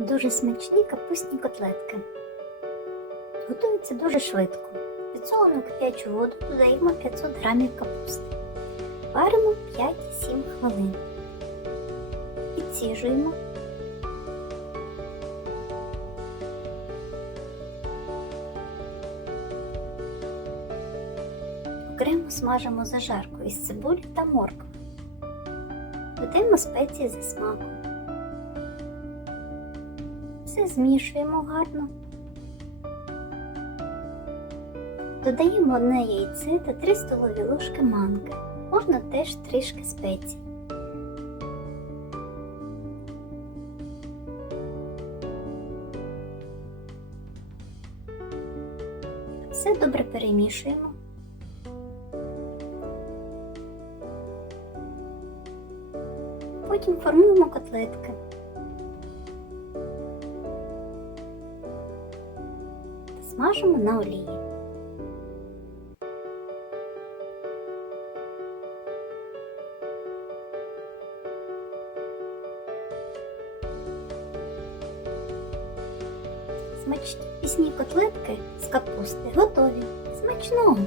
Дуже смачні капустні котлетки. Готуються дуже швидко. Підсолену кип'ячу воду додаємо 500 грамів капусти. Варимо 5-7 хвилин. Підсіжуємо. Окремо смажимо зажарку із цибулі та моркви. Додаємо спеції за смаком. Все змішуємо гарно. Додаємо одне яйце та 3 столові ложки манки. Можна теж трішки спецій. Все добре перемішуємо. Потім формуємо котлетки. Смажимо на олії. Смачні пісні котлетки з капусти готові. Смачного!